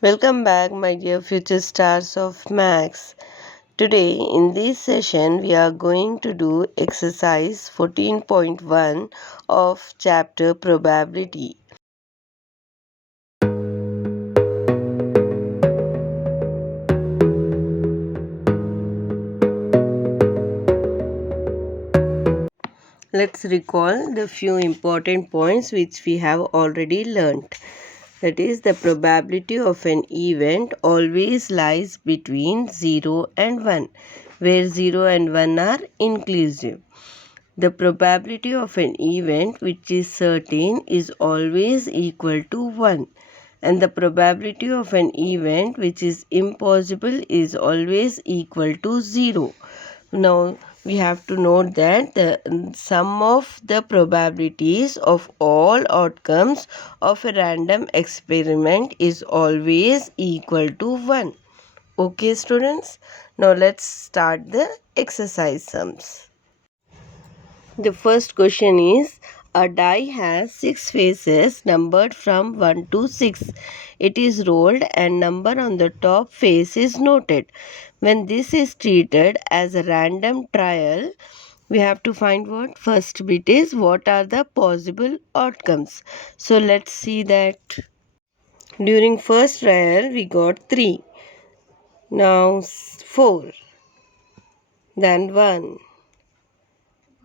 Welcome back, my dear future stars of Max. Today, in this session, we are going to do exercise 14.1 of chapter Probability. Let's recall the few important points which we have already learnt. That is, the probability of an event always lies between 0 and 1, where 0 and 1 are inclusive. The probability of an event which is certain is always equal to 1, and the probability of an event which is impossible is always equal to 0. Now we have to note that the sum of the probabilities of all outcomes of a random experiment is always equal to 1. Okay, students? Now let's start the exercise sums. The first question is, a die has 6 faces numbered from 1 to 6. It is rolled and number on the top face is noted. When this is treated as a random trial, we have to find what? First bit is, what are the possible outcomes? So let's see that. During first trial, we got 3. Now 4. Then 1.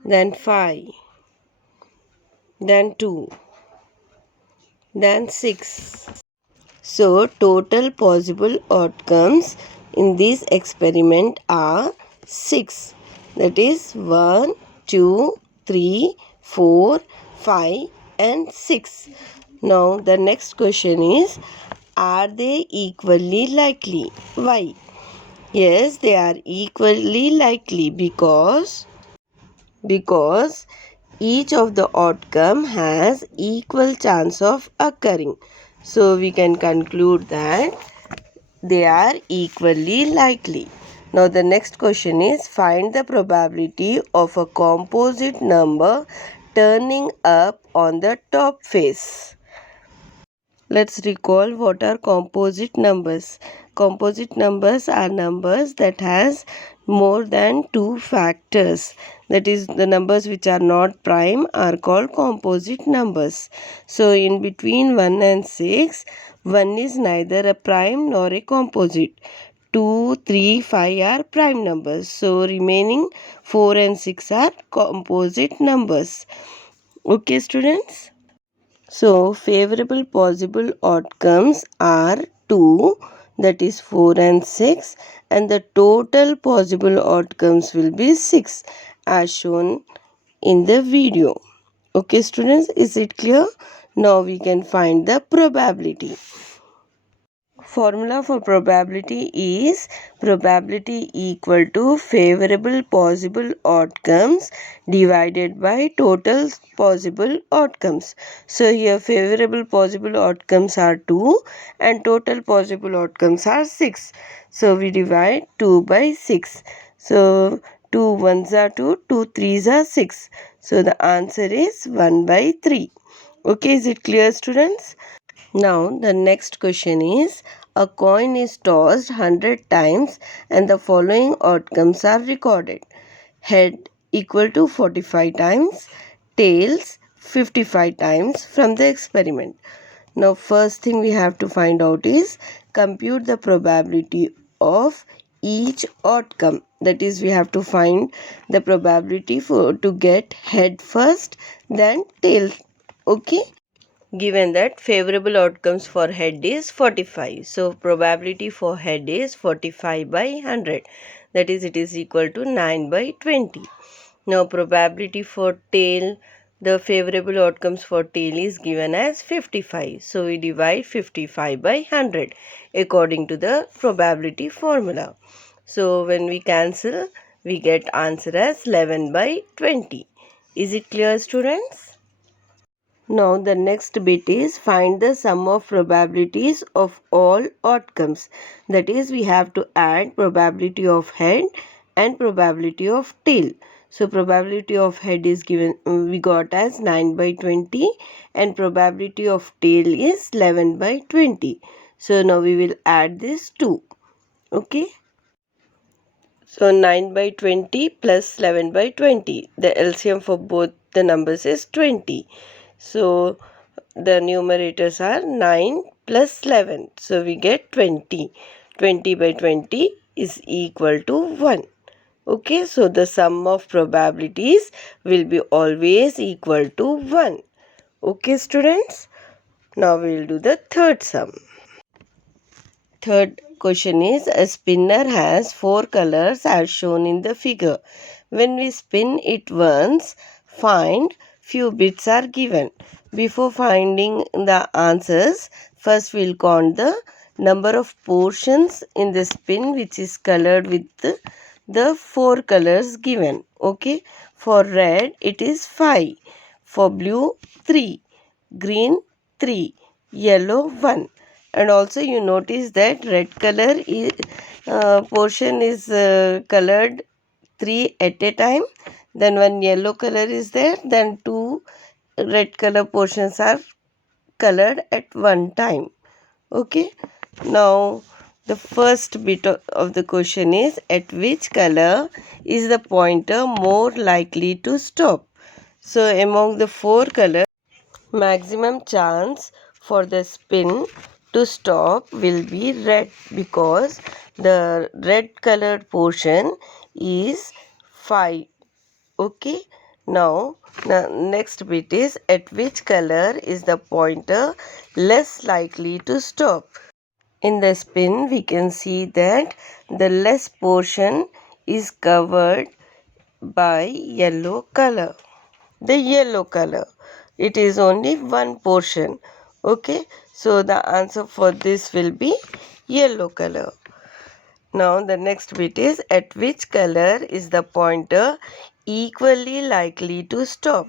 Then 5. Then 2. Then 6. So total possible outcomes in this experiment are 6. That is 1, 2, 3, 4, 5 and 6. Now the next question is, are they equally likely? Why? Yes, they are equally likely because each of the outcome has equal chance of occurring. So we can conclude that they are equally likely. Now the next question is, find the probability of a composite number turning up on the top face. Let's recall what are composite numbers. Composite numbers are numbers that has more than 2 factors. That is, the numbers which are not prime are called composite numbers. So in between 1 and 6, 1 is neither a prime nor a composite. 2, 3, 5 are prime numbers. So remaining 4 and 6 are composite numbers. Okay, students? So, favorable possible outcomes are 2, that is 4 and 6, and the total possible outcomes will be 6 as shown in the video. Okay, students, is it clear? Now we can find the probability. Formula for probability is probability equal to favorable possible outcomes divided by total possible outcomes. So here favorable possible outcomes are 2 and total possible outcomes are 6. So we divide 2 by 6. So 2 ones are 2, 2 threes are 6. So the answer is 1 by 3. Okay, is it clear, students? Now the next question is, a coin is tossed 100 times and the following outcomes are recorded. Head equal to 45 times, tails 55 times from the experiment. Now first thing we have to find out is compute the probability of each outcome. That is, we have to find the probability to get head first, then tail. Okay. Given that favorable outcomes for head is 45. So probability for head is 45 by 100. That is, it is equal to 9 by 20. Now probability for tail, the favorable outcomes for tail is given as 55. So we divide 55 by 100 according to the probability formula. So when we cancel, we get answer as 11 by 20. Is it clear, students? Now the next bit is find the sum of probabilities of all outcomes. That is, we have to add probability of head and probability of tail. So probability of head is given, we got as 9 by 20 and probability of tail is 11 by 20. So now we will add this 2. Okay. So 9 by 20 plus 11 by 20. The LCM for both the numbers is 20. So the numerators are 9 plus 11. So we get 20. 20 by 20 is equal to 1. Okay, so the sum of probabilities will be always equal to 1. Okay, students. Now we will do the third sum. Third question is, a spinner has 4 colors as shown in the figure. When we spin it once, find few bits are given. Before finding the answers, first we'll count the number of portions in the spin which is colored with the 4 colors given. Okay, for red it is 5, for blue 3, green 3, yellow 1. And also you notice that red color is, portion is colored 3 at a time, then one yellow color is there, then 2 red color portions are colored at one time. Okay, now the first bit of the question is, at which color is the pointer more likely to stop? So among the 4 colors, maximum chance for the spin to stop will be red, because the red colored portion is 5. Okay, now the next bit is, at which color is the pointer less likely to stop? In the spin we can see that the less portion is covered by yellow color. The yellow color, it is only one portion. Okay, so the answer for this will be yellow color. Now the next bit is, at which color is the pointer equally likely to stop?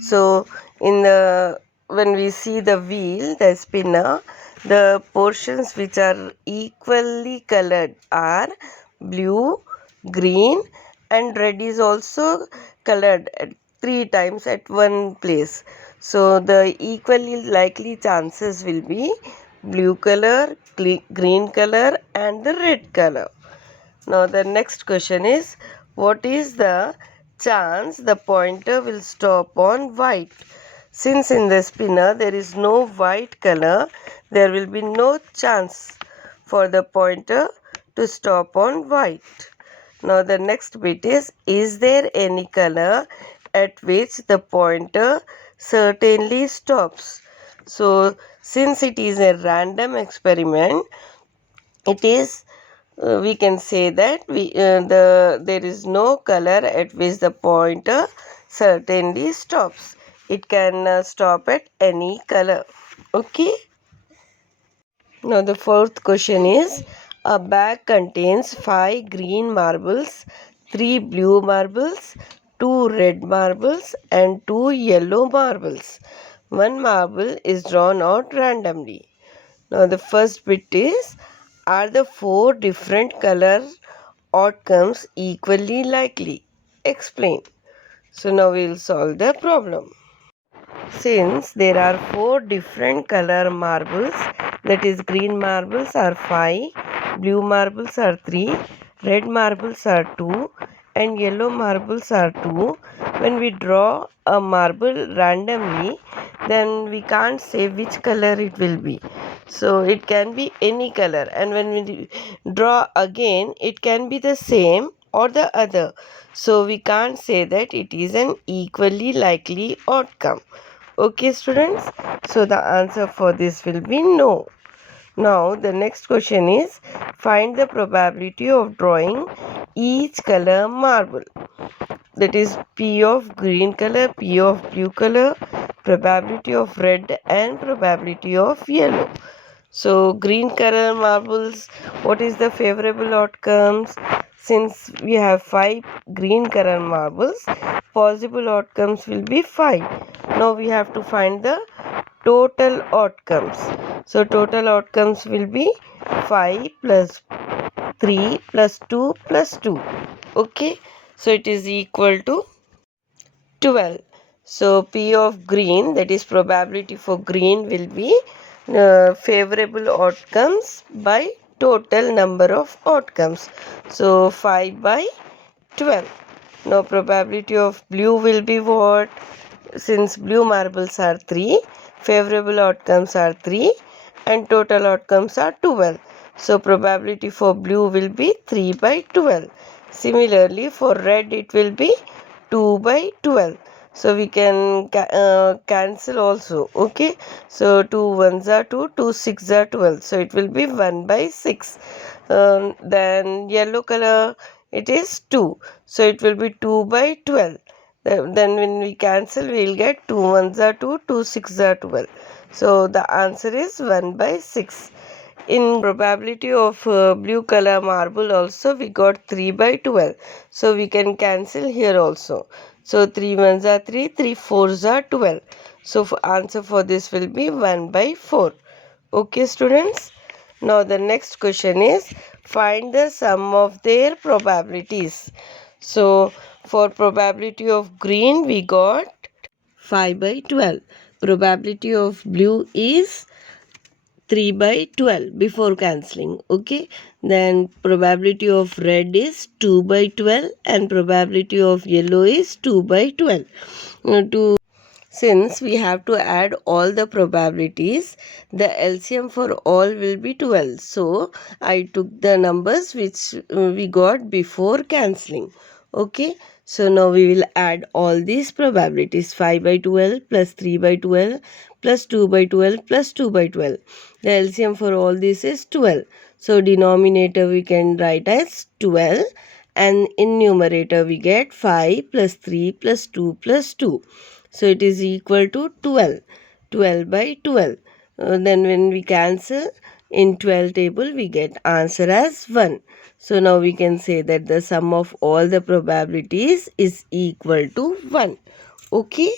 So in the, when we see the wheel, the spinner, the portions which are equally colored are blue, green and red is also colored at 3 times at one place. So the equally likely chances will be blue color, green color and the red color. Now the next question is, what is the chance the pointer will stop on white? Since in the spinner there is no white color, there will be no chance for the pointer to stop on white. Now the next bit is there any color at which the pointer certainly stops? So since it is a random experiment, it is, we can say that there is no color at which the pointer certainly stops. It can stop at any color. Okay. Now the fourth question is, a bag contains 5 green marbles, 3 blue marbles, 2 red marbles and 2 yellow marbles. One marble is drawn out randomly. Now the first bit is, are the 4 different color outcomes equally likely? Explain. So now we will solve the problem. Since there are 4 different color marbles, that is green marbles are 5, blue marbles are 3, red marbles are 2 and yellow marbles are 2. When we draw a marble randomly, then we can't say which color it will be. So it can be any color, and when we draw again, it can be the same or the other. So we can't say that it is an equally likely outcome. Okay, students, so the answer for this will be no. Now the next question is, find the probability of drawing each color marble. That is P of green color, P of blue color, probability of red and probability of yellow. So green color marbles, what is the favorable outcomes? Since we have 5 green color marbles, possible outcomes will be 5. Now we have to find the total outcomes. So total outcomes will be 5 plus 3 plus 2 plus 2. Okay, so it is equal to 12. So P of green, that is probability for green, will be favorable outcomes by total number of outcomes. So 5 by 12. Now probability of blue will be what? Since blue marbles are 3, favorable outcomes are 3 and total outcomes are 12. So probability for blue will be 3 by 12. Similarly for red it will be 2 by 12. So we can cancel also. Okay. So 2 ones are 2, 2 6 are 12. So it will be 1 by 6. Then yellow color it is 2. So it will be 2 by 12. Then when we cancel we will get 2 ones are 2, 2 6 are 12. So the answer is 1 by 6. In probability of blue color marble also we got 3 by 12. So we can cancel here also. So 3 ones are 3, 3 fours are 12. So answer for this will be 1 by 4. Okay students. Now the next question is find the sum of their probabilities. So for probability of green we got 5 by 12. Probability of blue is 3 by 12 before cancelling. Okay. Then probability of red is 2 by 12 and probability of yellow is 2 by 12. Since we have to add all the probabilities, the LCM for all will be 12. So I took the numbers which we got before cancelling. Okay. So now we will add all these probabilities. 5 by 12 plus 3 by 12 plus 2 by 12 plus 2 by 12. The LCM for all this is 12. So denominator we can write as 12 and in numerator we get 5 plus 3 plus 2 plus 2. So it is equal to 12. 12 by 12. Then when we cancel in 12 table we get answer as 1. So now we can say that the sum of all the probabilities is equal to 1. Okay.